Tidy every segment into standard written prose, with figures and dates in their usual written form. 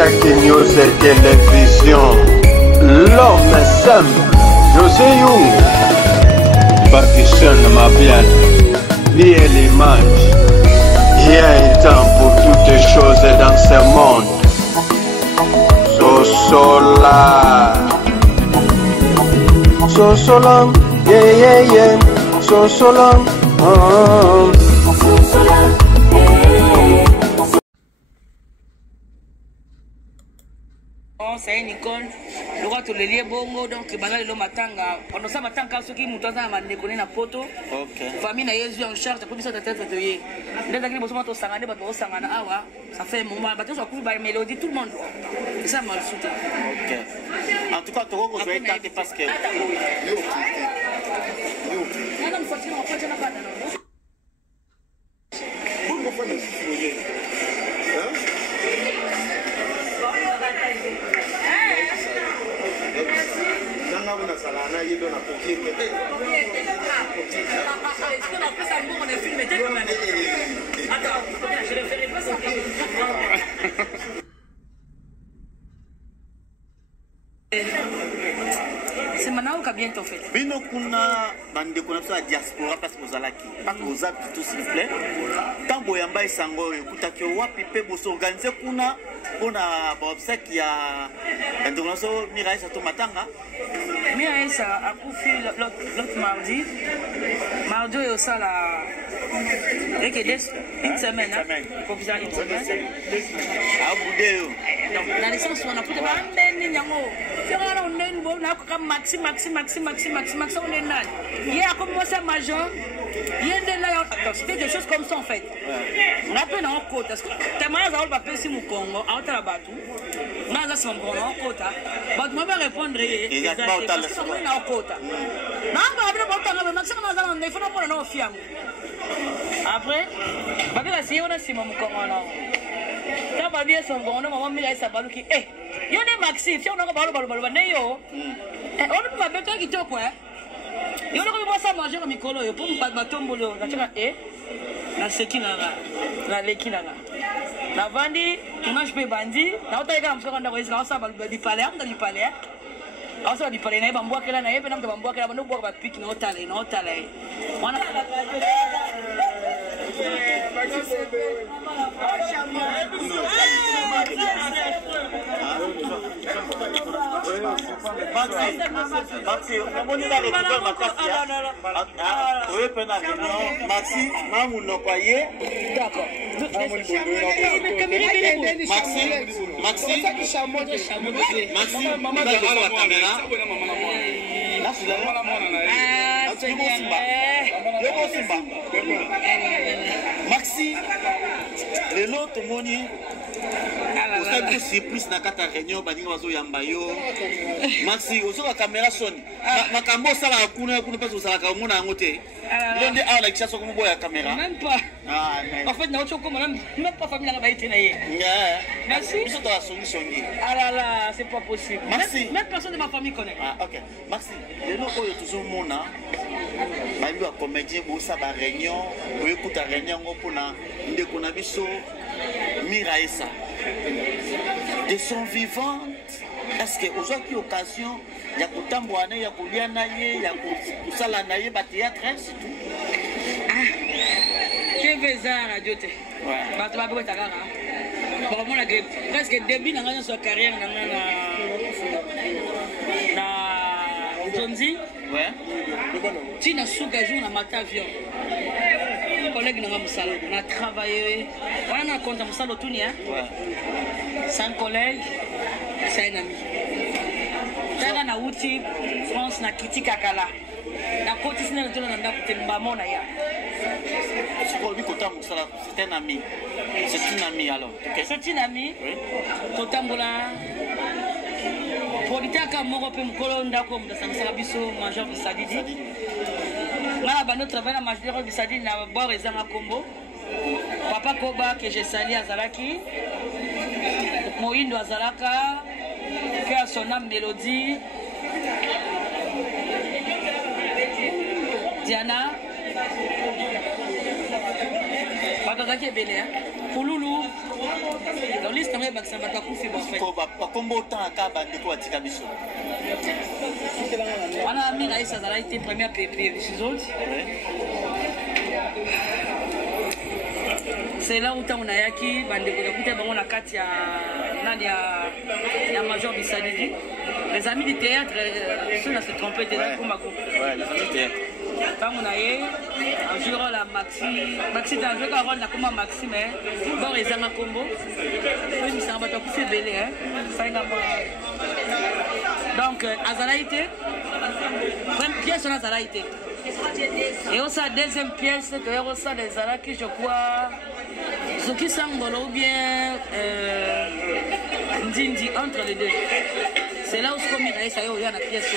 Sec News et Télévision. L'homme est simple. José Young. Pakistan Mabian. Bien l'image. Il y a un temps pour toutes les choses dans ce monde. Sosola. Sosola. Yeah, yeah, yeah. Sosola. C'est une icône. Le roi tout le lié bongo donc banal le matanga. Pendant ça matanga ceux qui mouton ça m'a déconné na poto. OK. Famille na Jésus en charge pour ça tête de yé. Les agri bosso to sangane ba to sangana awa. Ça fait moment ba to so ku ba mélodie tout le monde. C'est ça mal souté. OK. En tout cas to ko jouer tante parce que non non faut dire on peut pas c'est maintenant qu'a bientôt fait. Bino kuna bande kuna la diaspora parce que vous allez pas que vous avez tout s'il vous plaît. Tant boyamba isango ekutaki wapi pe boso organiser kuna ona obsèque ya ndonso Miraisa to matanga. Miraisa a confié l'autre mardi. Mardi au sala et que une semaine pour faire une semaine. Ah boudéo. Donc dans le sens où on a pris des nyango. On est bon na ko maxi on est là. Il y a commencé major. Il y a de là c'était des choses comme ça en fait. On a pris en côte parce que tellement ça va passer au Congo à Otabatu. Là ça c'est mon en côte. Bah moi va répondre exactement parce que on est en côte. Non, on va pas on maximum on il faut pas non fiam. Après, bah bien si on a si mon Congo non. Quand va bien son Congo maman Mila ça baluki eh yo ne maxi si on a balu ne yo. On ne peut pas mettre qui toi quoi. Yo ne peut pas manger comme mikolo yo pour pas tombolo na tena eh na sekina na lekina na vandi tunage pe bandi na otaka msoko nda kwezi na saba di palais anda di palais asa di palais na bambwa kela na yebe na bambwa kela bando bwa ba pick na otale wana Maxi, on est là le Maxi, maman nous croyez. D'accord. Maxi, maman de la caméra. Là, Maxi, le lot moni. Vous êtes surprise na kata réunion ba dinga bazo yamba yo. Maxi, ozo ka caméra soni. Makambo sala kuna parce que sala ka mona ngote. Ndonde ala kisha soko mbo ya caméra. Même pas. Ah, en fait na ochoko même pas famille na ba ite na ye. Merci. Ils sont dans la solution. Ah là là, c'est pas possible. Merci. Même personne de ma famille connaît. Ah OK. Merci. Le lot oyo toujours mona. Ba bi wa comédien bo sa ba réunion, bo écouter réunion ngopona ndeko na biso Miraisa. De son vivante, est-ce que vous avez l'occasion de kutambwana ya kulia naye ya kusala naye ba théâtre c'est tout? Que faisant radio te. Ouais. Ba ba ba takara. Bon moi presque début na ngana sa carrière na Zonzi. Ouais. Tina suga jour na Matavion. Collègue na musala na travailler. On a compte musala tout ni hein. Ouais. C'est un collègue, c'est un ami. Tala na uti France na critique akala. Na côté sina na tona na kutemba mona ya. C'est pour lui côté musala, c'est un ami. C'est une amie alors. Okay. C'est une amie. Oui. Totambola. Politaka moko pe mukolo ndako mudasangisa biso major Bisadidi. Ngala bano travail na major Bisadidi na bord ezanga kombo. Papa Koba que j'ai sali azalaki. Moindo azalaka. Que a son âme Mélodie. Diana. Pas de qui est belé hein. Pouloulou. Dans liste mais toye bakisa bato akufi bafait bakomba autant aka bandeko batika biso wana Mira Aïssa azalaki te première épisode. C'est là où ntango nayaki bandeko nakuta bango na kati ya nani ya Major Bisalidi. Les amis du théâtre, ceux qui se trompaient déjà pour ma groupe. Ouais, les amis du théâtre. Quand on a eu un jour la Maxi dans le cas on a comme Maxi mais bon ils ont un combo. Oui mais ça va pas pousser belé hein. Ça y donc Azalaïté. Première pièce on a Azalaïté. Et aussi deuxième pièce que on ça des Azalaki je crois ce qui semble ou bien Ndindi entre les deux. C'est là où ce qu'on met ça y a la pièce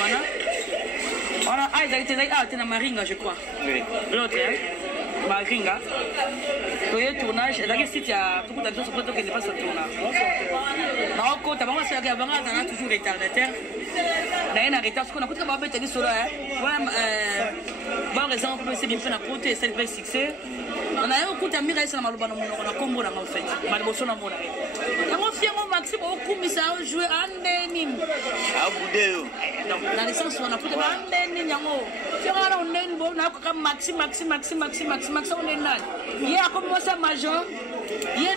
on a Azalaïté là Maringa je crois. Oui. L'autre hein. Maringa. Le tournage et là il y a beaucoup d'habitants sur qui ne pas se tourner. Non quand tu vas faire avant on a toujours retardataire. Là il a retard parce qu'on a pas de bête sur là. Voilà bon raison pour c'est bien fait na côté c'est le succès. On a eu beaucoup d'amis là sur la Maloba on a combo là en fait. Maloboso na mona. On fait mon maximum au coup mais ça a joué andenim. Ah boudéo. Donc dans le sens où on a pris de andenim yango. Si on a une bonne maxi on est là. Il y a commencé à major. Il y a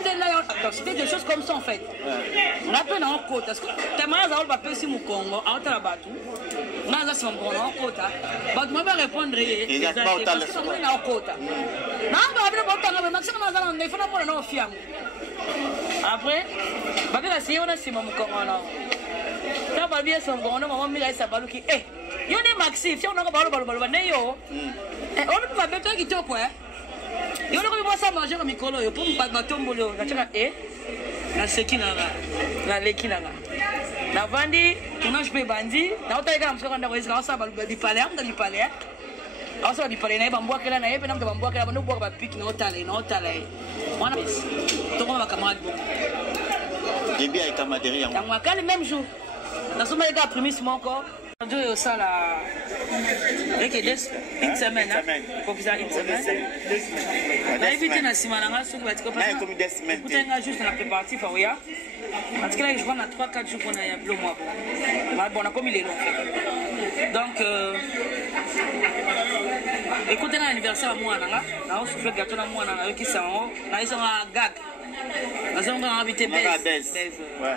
c'était des choses comme ça en fait. On a peine en côte parce que tellement ça va pas si mon Congo à la batou. Non là c'est mon Congo en côte. Bah moi va répondre exactement en côte. Non bah pas maximum on est faut pas non fiam. Après bah là c'est on a c'est mon Congo non. Ça va bien son Congo maman Mira Aïssa baluki eh yo ne maxi si on a balu ne yo. On ne peut pas mettre qui top quoi. Yo ne peux pas manger comme mikolo yo pour pas tomber na tchaka eh na seki na leki na na vandi tournage pe bandi na otaka msoko ndako ezika osa ba bipale am da bipale osa bipale na bambwa kela na yepe na bambwa kela bando bwa ba pic na otale wana to ko ba camarade bon début avec camaraderie yango yango kali même jour na soma ega premise moko Dieu au ça là une semaine pour faire une semaine na éviter na simananga sur ba tiko pas comme des semaines écoutez juste na préparatif à Oya parce que là je vois na 3-4 jours qu'on a un peu mois bon on a comme il est long donc écoutez l'anniversaire à moi na on souffle gâteau na moi na qui ça na ils sont à gag na on va inviter Bez ouais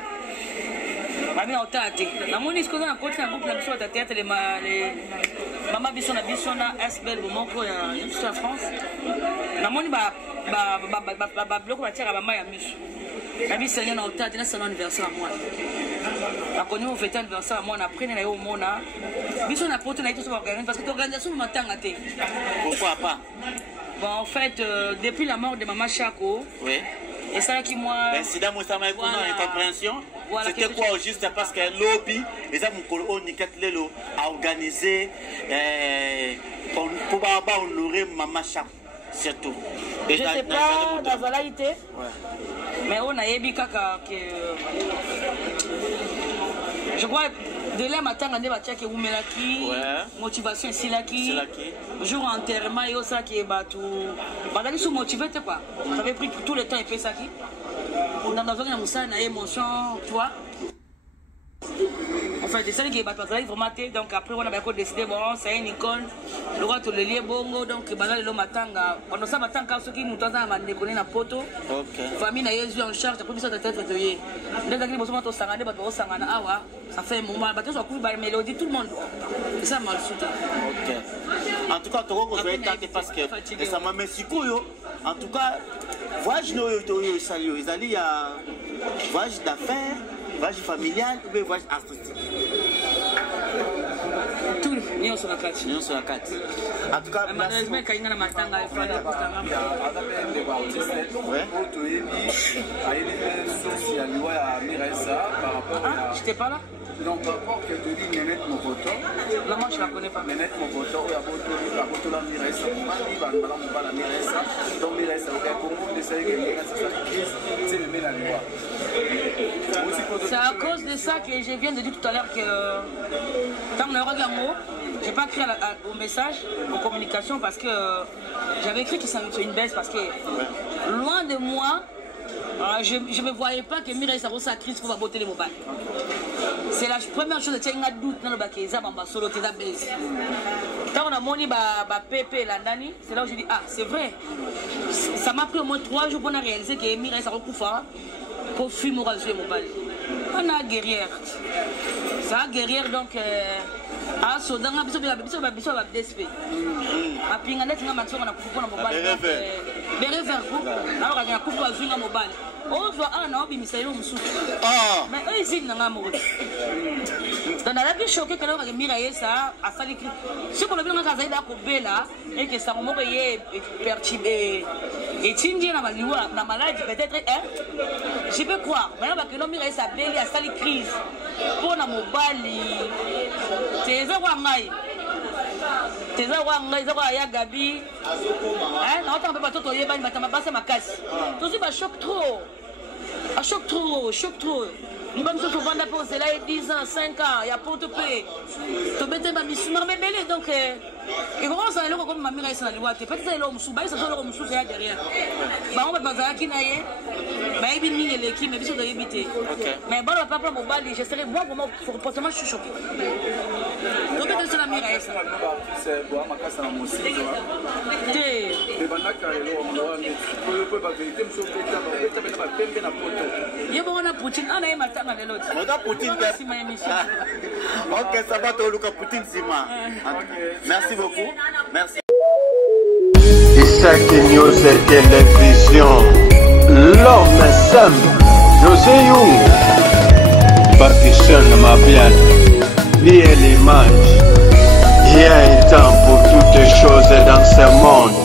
mami otati na moni sikoza na koti na groupe na biso ta théâtre les mama biso na SBL bomoko ya toute la France na moni ba bloc ba tira ba maya miso na biso na otati na son anniversaire à moi na koni on fête anniversaire à moi na après na yo mona biso na poto na tout organiser parce que l'organisation matanga te pourquoi pas bon en fait depuis la mort de maman Chako oui et ça qui moi incident moi ça m'a écouté en compréhension. C'était quoi juste parce que lobby les amis on lelo a organisé pour honorer maman Chako surtout je sais pas dans Azalaïté mais on a yebi kaka que je crois de là matin on va checker umelaki motivation silaki jour enterrement et ça qui est batou badali sous motivé quoi ça avait pris tout le temps et fait ça qui on a besoin de ça na émotion toi en fait c'est ça qui est batou vraiment donc après on a bien décidé bon c'est une icône le roi tout le lié bongo donc badali le matanga on ça matanga ceux qui nous tendent à déconner na poto famille na yesu en charge pour ça peut-être toyer les gens qui besoin de sangana bato sangana awa ça fait un moment bato ça coupe la mélodie tout le monde c'est ça mal soutien OK en tout cas toko ko zoeta parce que ça m'a merci koyo en tout cas voyage no yo salio izali ya voyage d'affaires voyage familial ou voyage artistique tout ni on sur la carte en tout cas malheureusement quand il y a matanga il faut aller j'étais pas là donc par rapport que tu dis Nénette Mokoto là moi je la connais pas Nénette Mokoto il y a beaucoup la Miressa la Miressa donc Miressa au Congo de ça c'est le même la loi c'est à cause de ça que je viens de dire tout à l'heure que tant on regarde j'ai pas écrit au message aux communications parce que j'avais écrit que c'est une baisse parce que loin de moi Je ne me voyais pas que Mireille Saro sacrifice pour botter les mobiles. C'est la première chose que j'ai doute dans le bac. Quand on a moni Pépé Landani, c'est là où je dis ah c'est vrai. Ça m'a pris au moins 3 jours pour réaliser que Mireille Saro Koufa pour fumer les mobiles. On a guerrière. Ça guerrière donc ah so dans biso ba DSP. A pinga net nga matso na kufu na mobile. Bere vers coup. Na ka na kufu azinga mobile. O zo ana obi misayo mususu. Ah. Mais eux ils n'ont pas mort. Dans la vie choqué que là Mireille ça a fallu que ce qu'on a vu dans la zaida ko bela et que ça mo yé perturbé et tindi na baliwa na maladie peut-être je peux croire mais là que Mireille ça beli a sali crise pour na mobile teza kwa ngai za kwa ya Gabi na watu ambao watoto yeba ni batama basa makasi tozi ba choc trop a choc trop nous sommes tous vendus pour cela 10 ans 5 ans il y a pour te payer to bete ba misumar bebele donc et comment ça le comme ma Mireille ça liwa te peut-être l'homme sous ba ça l'homme sous ya derrière ba on va bazar ki na ye ba ibi ni l'équipe mais biso de éviter mais bon pas pour mobile je serai moi vraiment comportement je suis choqué donc c'est la Mireille ça c'est boire ma casse na mosi te banaka lelo mo pe ba vérité me sauver ta ba pembe na poto ye bon na Poutine ana ye matanga lelo Moda Poutine si ma émission OK ça va to Luka Poutine Sima merci beaucoup merci Isaac News et Télévision l'homme simple José Young Pakistan Mabian bien l'image il y a un temps pour toutes les choses dans ce monde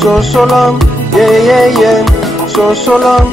So long, yeah, so long,